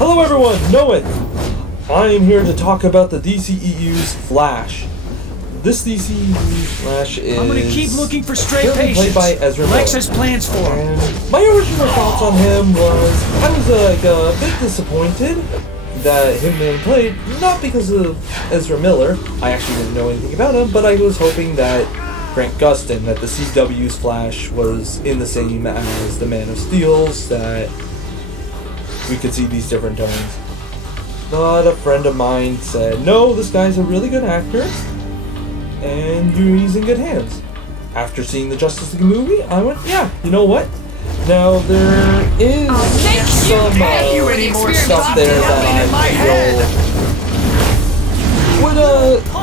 Hello everyone, Noah. I am here to talk about the DCEU's Flash. This DCEU's Flash is I'm gonna keep looking for stray patients. played by Ezra Miller. Lex has plans for him. And my original thoughts on him was I was like a bit disappointed that him being played, not because of Ezra Miller. I actually didn't know anything about him, but I was hoping that Grant Gustin, that the CW's Flash was in the same as the Man of Steel's, that we could see these different tones. But a friend of mine said, no, this guy's a really good actor, and he's in good hands. After seeing the Justice League movie, I went, yeah, you know what? Now, there is some stuff there that I feel would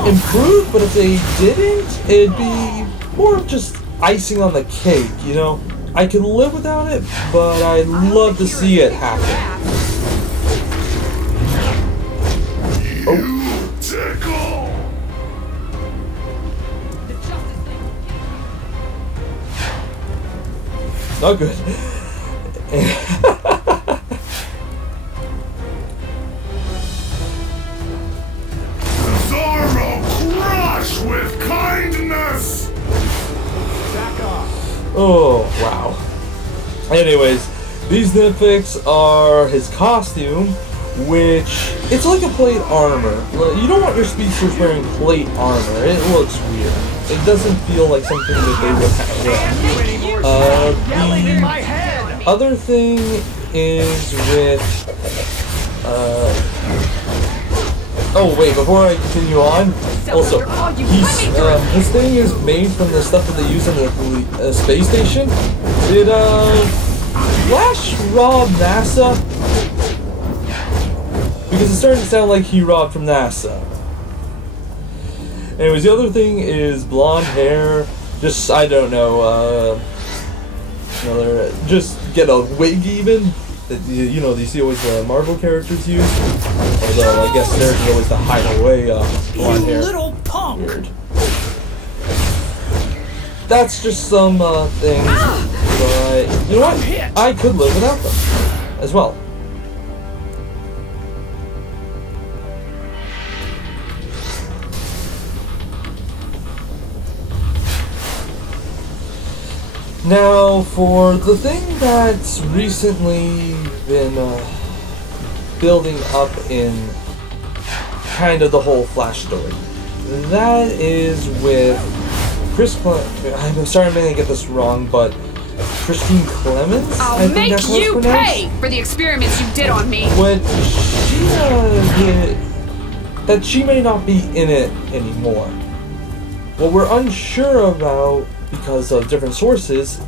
improve, but if they didn't, it'd be more of just icing on the cake, you know? I can live without it, but I'd love to see it happen. Oh. Not good. Zorro, crush with kindness. Back off. Oh, wow. Anyways, these nitpicks are his costume, which, it's like a plate armor. You don't want your speedsters wearing plate armor. It looks weird. It doesn't feel like something that they would have. The other thing is with, oh wait, before I continue on, also, his thing is made from the stuff that they use in the space station. Did, Flash rob NASA? Because it's starting to sound like he robbed from NASA. Anyways, the other thing is blonde hair. Just, I don't know, just get a wig even. That, you know, you see always the Marvel characters use. Although, I guess theirs is always to hide away blonde hair. You little punk! Weird. That's just some things, but you know what? I could live without them as well. Now, for the thing that's recently been building up in kind of the whole Flash story, that is with I'm sorry I'm going to get this wrong, but Christine Clemens? I'll make you pay for the experiments you did on me. What she did, that she may not be in it anymore. What we're unsure about, because of different sources,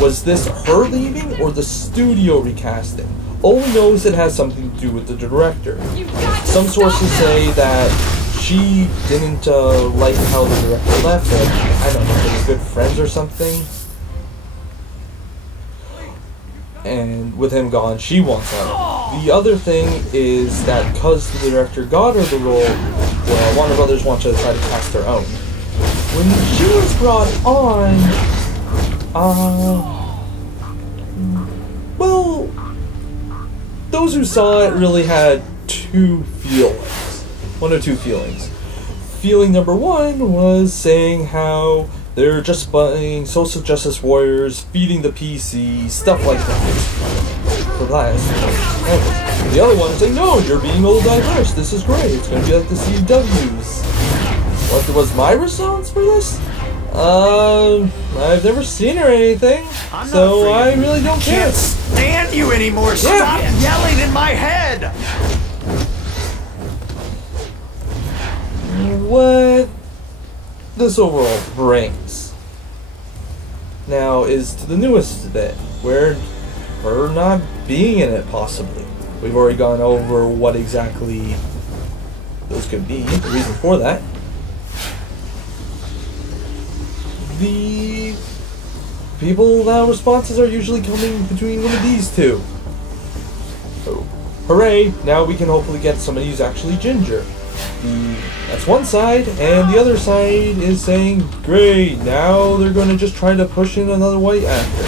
was this her leaving or the studio recasting? All we know is it has something to do with the director. Some sources say that she didn't like how the director left, and I don't know, they were good friends or something. And with him gone, she wants out. The other thing is that because the director got her the role, Warner Brothers wants to try to cast their own. When she was brought on, well, those who saw it really had one or two feelings. Feeling number one was saying how they're just buying social justice warriors, feeding the PC, stuff like that. For that. The other one is saying, no, you're being all diverse, this is great, it's going to be like the CWs. What was my response for this? I've never seen her or anything, so I really don't care. Can't stand you anymore. Stop yelling in my head. What this overall brings now is to the newest bit, where her not being in it possibly. We've already gone over what exactly those could be, the reason for that. The people now responses are usually coming between one of these two. So, hooray, now we can hopefully get somebody who's actually ginger. That's one side, and the other side is saying, great, now they're going to just try to push in another white actor.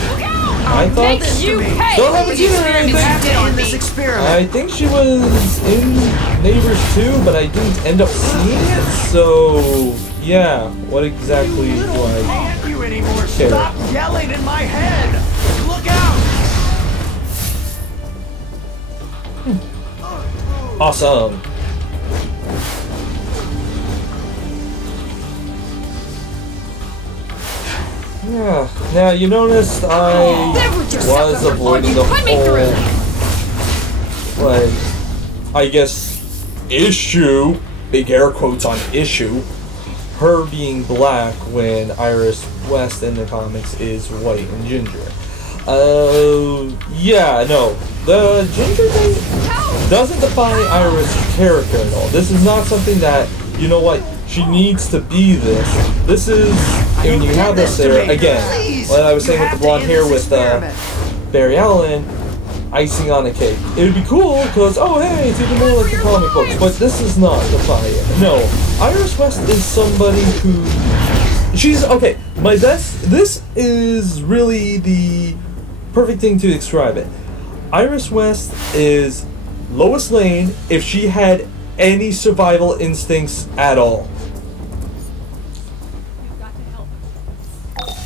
my thoughts. You pay Still for haven't the seen her or experiments anything. you did on In this me. experiment. I think she was in Neighbors 2, but I didn't end up seeing it, so yeah, what exactly do I Can't you anymore? care? Stop yelling in my head. Look out! Awesome. Yeah. Now you noticed I Live with your was sucker before avoiding you the put me through. whole, like, I guess, issue, big air quotes on issue, her being black when Iris West in the comics is white and ginger. Yeah, no. The ginger thing doesn't define Iris' character at all. This is not something that, you know what, she needs to be this. This is, when you have this there, again, what I was saying with the blonde hair with Barry Allen, icing on a cake. It would be cool because, oh hey, it's even more like the comic books, but this is not Defiant. No, Iris West is somebody who, she's, okay, this is really the perfect thing to describe it. Iris West is Lois Lane if she had any survival instincts at all.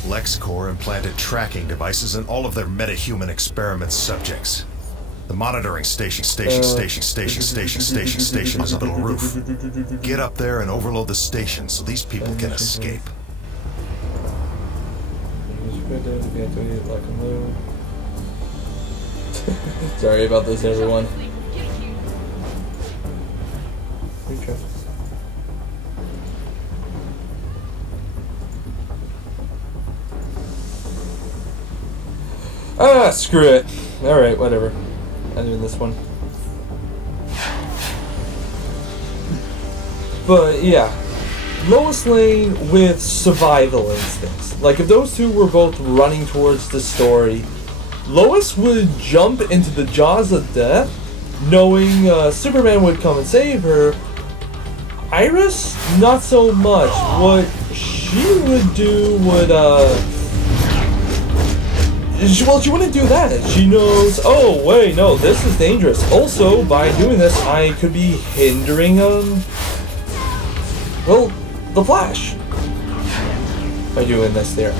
LexCorp implanted tracking devices in all of their metahuman experiment subjects. The monitoring station is on the roof. Get up there and overload the station so these people can escape. Sorry about this, everyone. Ah, screw it. Alright, whatever. I'm doing this one. But, yeah. Lois Lane with survival instincts. Like, if those two were both running towards the story, Lois would jump into the jaws of death, knowing Superman would come and save her. Iris, not so much. What she would do would, well, she wouldn't do that. She knows, oh, wait, no, this is dangerous. Also, by doing this, I could be hindering, well, the Flash. By doing this there.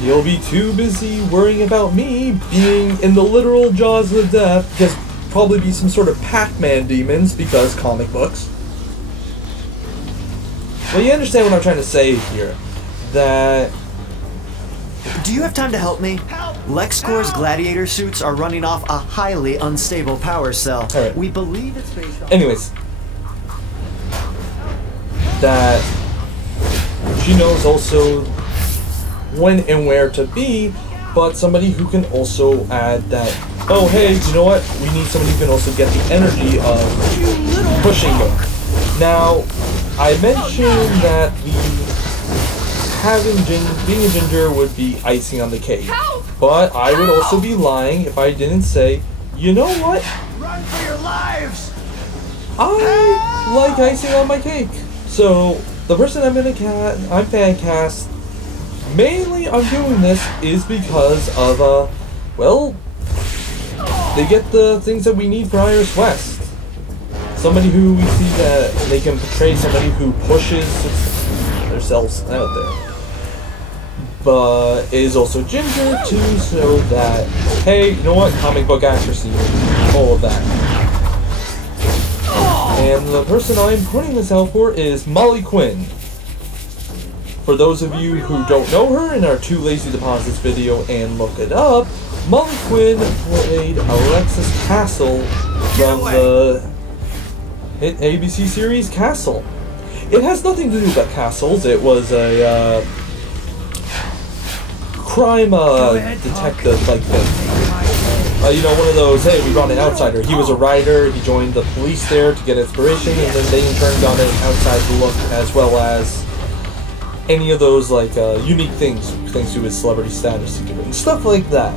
He'll be too busy worrying about me being in the literal jaws of death, because probably be some sort of Pac-Man demons, because comic books. Well, you understand what I'm trying to say here. That... Do you have time to help me? LexCorp's gladiator suits are running off a highly unstable power cell. Right. We believe it's based on... Anyways. That she knows also when and where to be, but somebody who can also add that, oh hey, you know what? We need somebody who can also get the energy of pushing them. Now, I mentioned that being a ginger would be icing on the cake. But I would also be lying if I didn't say, you know what? Run for your lives! I like icing on my cake. So, the person I'm fan cast, mainly I'm doing this is because of, well, they get the things that we need for Iris West. Somebody who we see that they can portray somebody who pushes themselves out there. But is also ginger too, so that, hey, you know what, comic book accuracy, all of that. And the person I'm putting this out for is Molly Quinn. For those of you who don't know her and are too lazy to pause this video and look it up, Molly Quinn played Alexis Castle from the hit ABC series Castle. It has nothing to do with castles, it was a crime detective like thing. You know, one of those, hey, we brought an outsider. He was a writer, he joined the police there to get inspiration, and then they in turn got an outside look as well as any of those, like, unique things to do with celebrity status and stuff like that.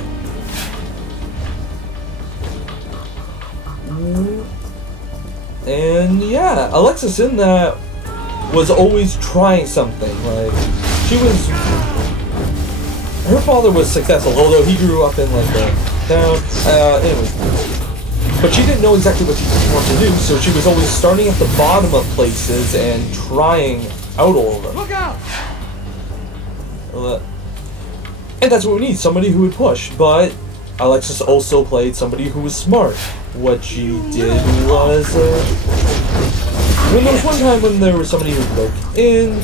And yeah, Alexis in that was always trying something. Like, she was her father was successful, although he grew up in like the town. Anyway. But she didn't know exactly what she wanted to do, so she was always starting at the bottom of places and trying out all of them. Look out! And that's what we need, somebody who would push. But Alexis also played somebody who was smart. What she did was, when there was one time when there was somebody who broke in,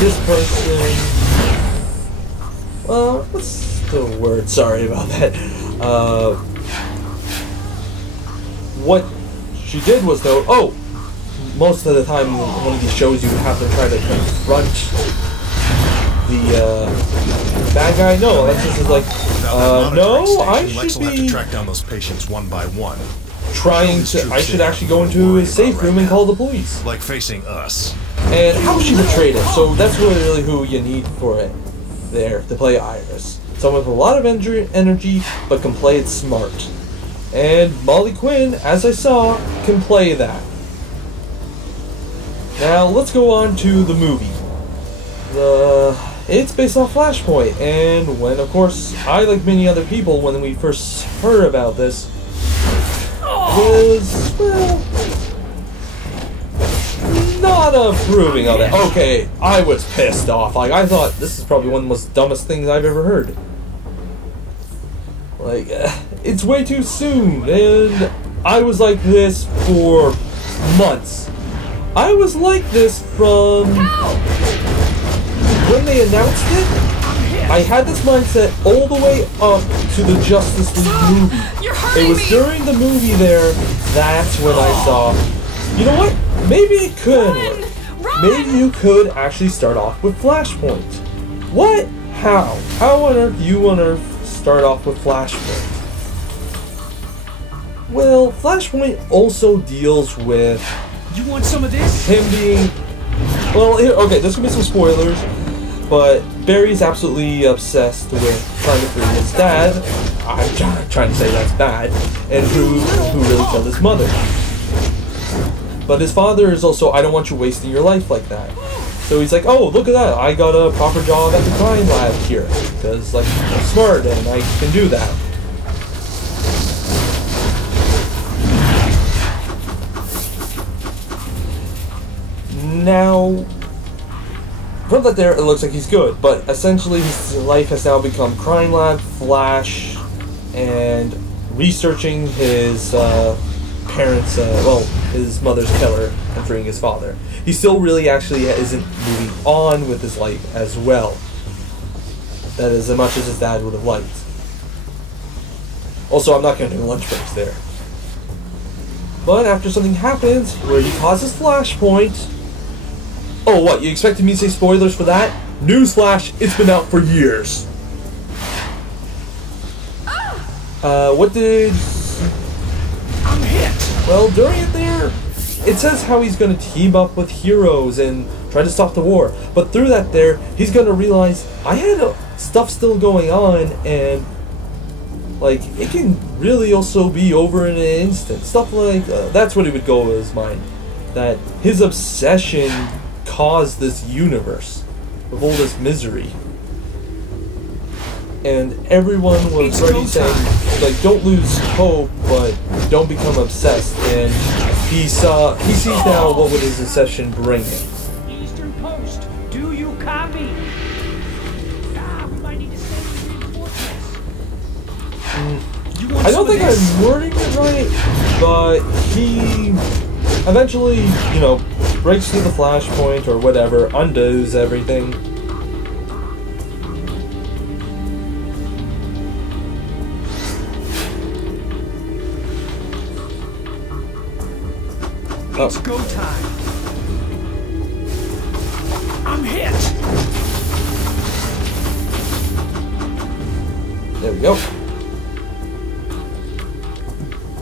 this person, what's the word? Sorry about that. What she did was, though, most of the time in one of these shows you have to try to confront the bad guy. No, Alexis is like, no, I should have to be track down those patients one by one. trying to, I should actually go into his safe room and call the police. Like facing us. And how she betrayed him, so that's really who you need for it there, to play Iris. Someone with a lot of energy, but can play it smart. And Molly Quinn, as I saw, can play that. Now, let's go on to the movie. It's based off Flashpoint, and when, of course, I, like many other people, when we first heard about this, was, well, not approving of it. Okay, I was pissed off. Like, I thought this is probably one of the most dumbest things I've ever heard. Like, it's way too soon, and I was like this for months. I was like this from when they announced it. I had this mindset all the way up to the Justice League movie. It was during the movie there, that's when I saw, you know what? Maybe it could work. Maybe you could actually start off with Flashpoint. What? How? How on earth do you on earth start off with Flashpoint? Well, Flashpoint also deals with You want some of this? him being, well, here, okay, there's gonna be some spoilers, but Barry's absolutely obsessed with trying to free his dad. I'm trying to say that's bad, and who really killed his mother. But his father is also, I don't want you wasting your life like that. So he's like, oh, look at that, I got a proper job at the crime lab here, because, like, I'm smart and I can do that. Now, from that there, it looks like he's good, but essentially his life has now become crime lab, Flash, and researching his parents, his mother's killer and freeing his father. He still really actually isn't moving on with his life as well. That is as much as his dad would have liked. Also, I'm not going to do lunch breaks there. But after something happens where he causes Flashpoint... Oh, what? You expected me to say spoilers for that? Newsflash, it's been out for years. What did... I'm hit. Well, during it there, it says how he's going to team up with heroes and try to stop the war. But through that there, he's going to realize, I had stuff still going on, and, like, it can really also be over in an instant. Stuff like, that's what it would go in his mind. That his obsession caused this universe of all this misery. And everyone was already saying, like, don't lose hope, but don't become obsessed. And he sees now what would his obsession bring him. Eastern Post, do you copy? We might need to send reinforcements. I don't think I'm wording it right, but he eventually, you know, breaks through the Flashpoint or whatever, undoes everything. It's go time. I'm hit. There we go.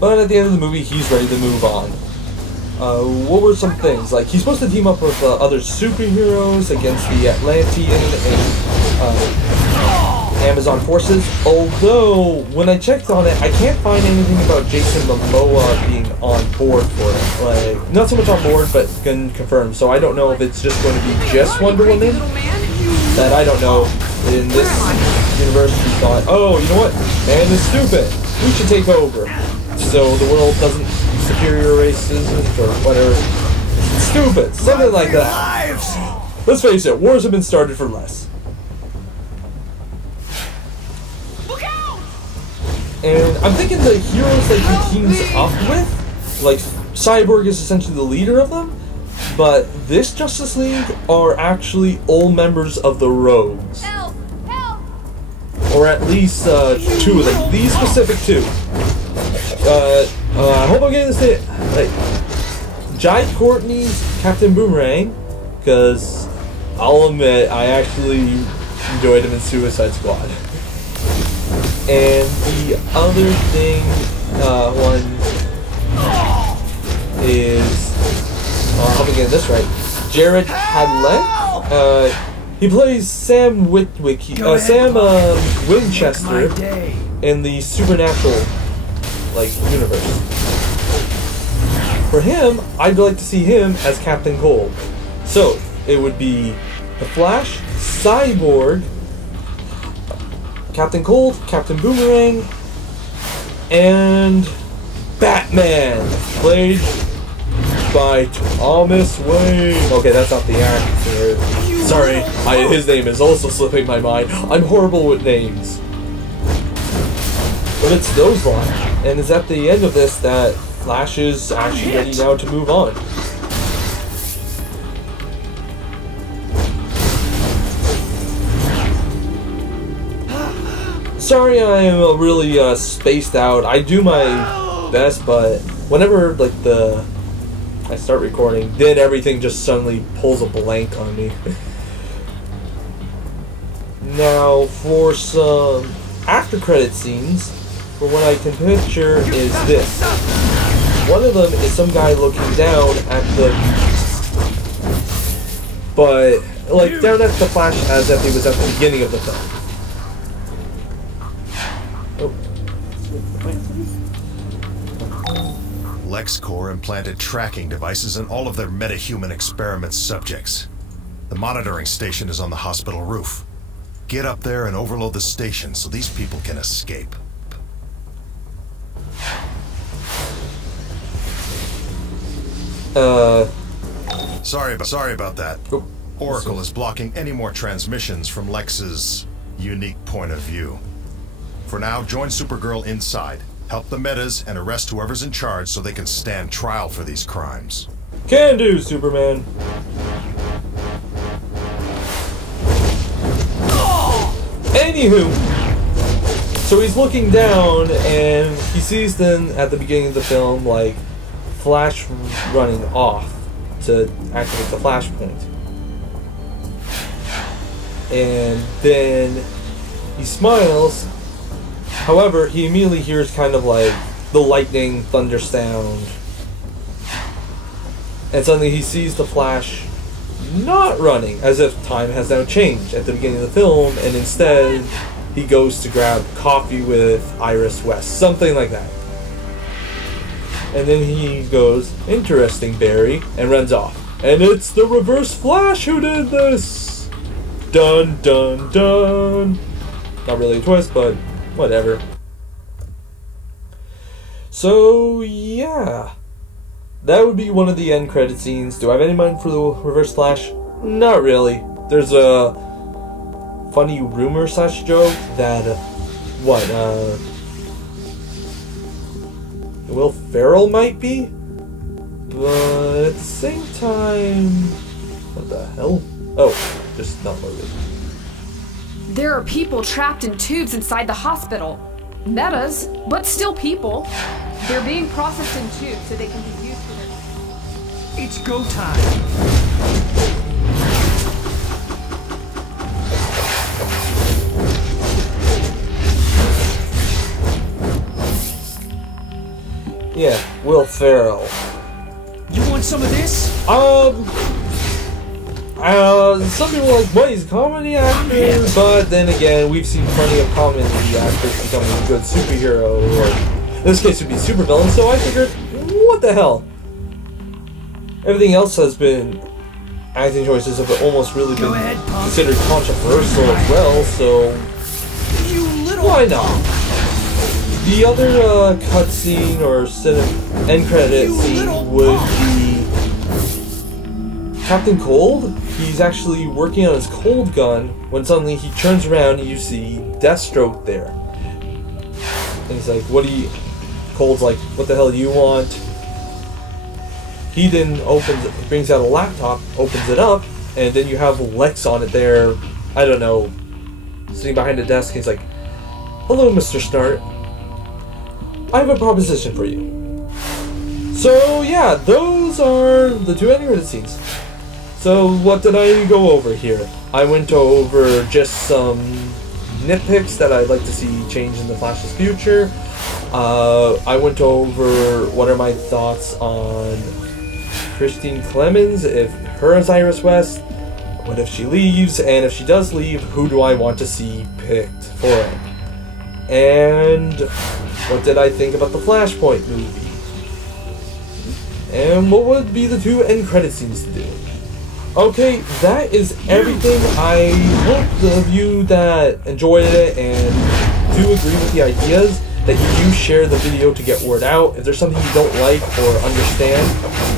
But at the end of the movie, he's ready to move on. What were some things? Like, he's supposed to team up with other superheroes against the Atlantean and Amazon forces. Although, when I checked on it, I can't find anything about Jason Momoa being on board for it. Like, not so much on board, but can confirm. So I don't know if it's just going to be just Wonder Woman. That I don't know. in this universe, he thought, oh, you know what? Man is stupid. We should take over. So the world doesn't superior racism or whatever. Stupid. Something like that. Let's face it, wars have been started for less. And I'm thinking the heroes that he teams up with, like Cyborg is essentially the leader of them, but this Justice League are actually all members of the Rogues. Help! Help! Or at least 2 of them. These specific 2. I hope I'm getting this right. Jai Courtney's Captain Boomerang, because I'll admit I actually enjoyed him in Suicide Squad. And the other thing, one is, I hope I'm getting this right, Jared Hadley. He plays Sam Winchester in the Supernatural, universe. For him, I'd like to see him as Captain Cold. So, it would be The Flash, Cyborg, Captain Cold, Captain Boomerang, and Batman, played by Thomas Wayne. Okay, that's not the actor. Sorry, his name is also slipping my mind. I'm horrible with names. But it's those lines, and it's at the end of this that Flash is actually ready now to move on. Sorry, I am really spaced out. I do my best, but whenever I start recording, then everything just suddenly pulls a blank on me. Now, for some after credit scenes, for what I can picture is this. One of them is some guy looking down at down at the Flash as if he was at the beginning of the film. LexCorp implanted tracking devices in all of their metahuman experiment subjects. The monitoring station is on the hospital roof. Get up there and overload the station so these people can escape. Sorry about that. Oh, Oracle is blocking any more transmissions from Lex's unique point of view. For now, join Supergirl inside. Help the metas and arrest whoever's in charge so they can stand trial for these crimes. Can do, Superman. Anywho, so he's looking down and he sees then at the beginning of the film Flash running off to activate the flashpoint. And then he smiles. However, he immediately hears kind of the lightning thunder sound. And suddenly he sees the Flash not running, as if time has now changed at the beginning of the film, and instead he goes to grab coffee with Iris West, something like that. And then he goes, "Interesting, Barry," and runs off. And it's the Reverse Flash who did this! Dun dun dun! Not really a twist, but whatever. So, yeah. That would be one of the end credit scenes. Do I have any mind for the Reverse Flash? Not really. There's a funny rumor / joke that, Will Ferrell might be? But at the same time, what the hell? Oh, just not loaded. There are people trapped in tubes inside the hospital. Metas, but still people. They're being processed in tubes so they can be used for their... It's go time. Yeah, Will Ferrell. You want some of this? Some people are like, what, he's a comedy actor? But then again, we've seen plenty of comedy actors becoming a good superhero, or in this case it would be supervillain, so I figured, what the hell? Everything else has been acting choices have almost really Go been ahead, punk. considered controversial as well, so You little why not? The other cutscene or end credit scene would be Captain Cold. He's actually working on his cold gun when suddenly he turns around and you see Deathstroke there. And he's like, what do you... Cold's like, what the hell do you want? He then brings out a laptop, opens it up, and then you have Lex on it there, I don't know, sitting behind a desk, and he's like, hello, Mr. Start. I have a proposition for you. So, yeah, those are the two end credit scenes. So, what did I go over here? I went over just some nitpicks that I'd like to see change in the Flash's future. I went over what are my thoughts on Christine Clemens, if her as Iris West, what if she leaves, and if she does leave, who do I want to see picked for it? And what did I think about the Flashpoint movie? And what would be the two end credit scenes to do? Okay, that is everything. I hope the of you that enjoyed it and do agree with the ideas, that you do share the video to get word out. If there's something you don't like or understand,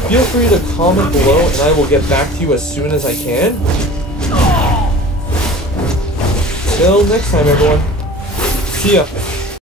feel free to comment below and I will get back to you as soon as I can. Till next time, everyone. See ya.